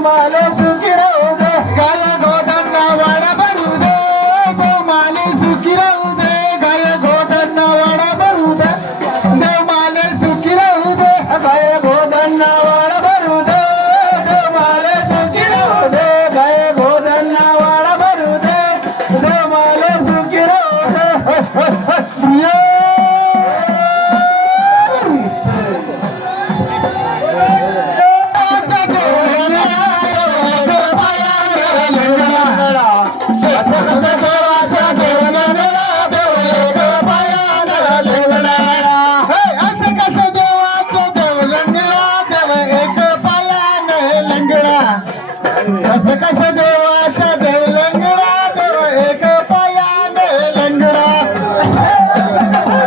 મારે સુખી कस कस देवाच्या देव लंगडा देव एक पायाने लंगडा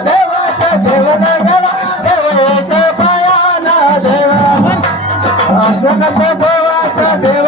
देवाच्या देव लंगडा देव एक पायाना देवा. कस कस देवाचा देव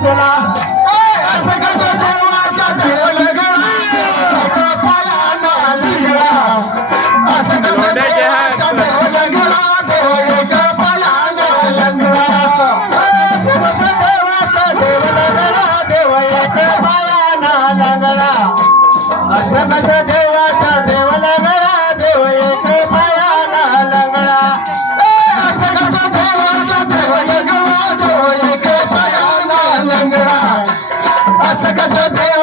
तुला असं कसं देवाच्या देव लगडा पायाला लिगडा असं कसं देवाच्या देव लगडा देव एक पायाला लंगडा असं कसं देवाचा देव लगडा देव एक पायाला लंगडा असं कसं देव I gasa gasa gasa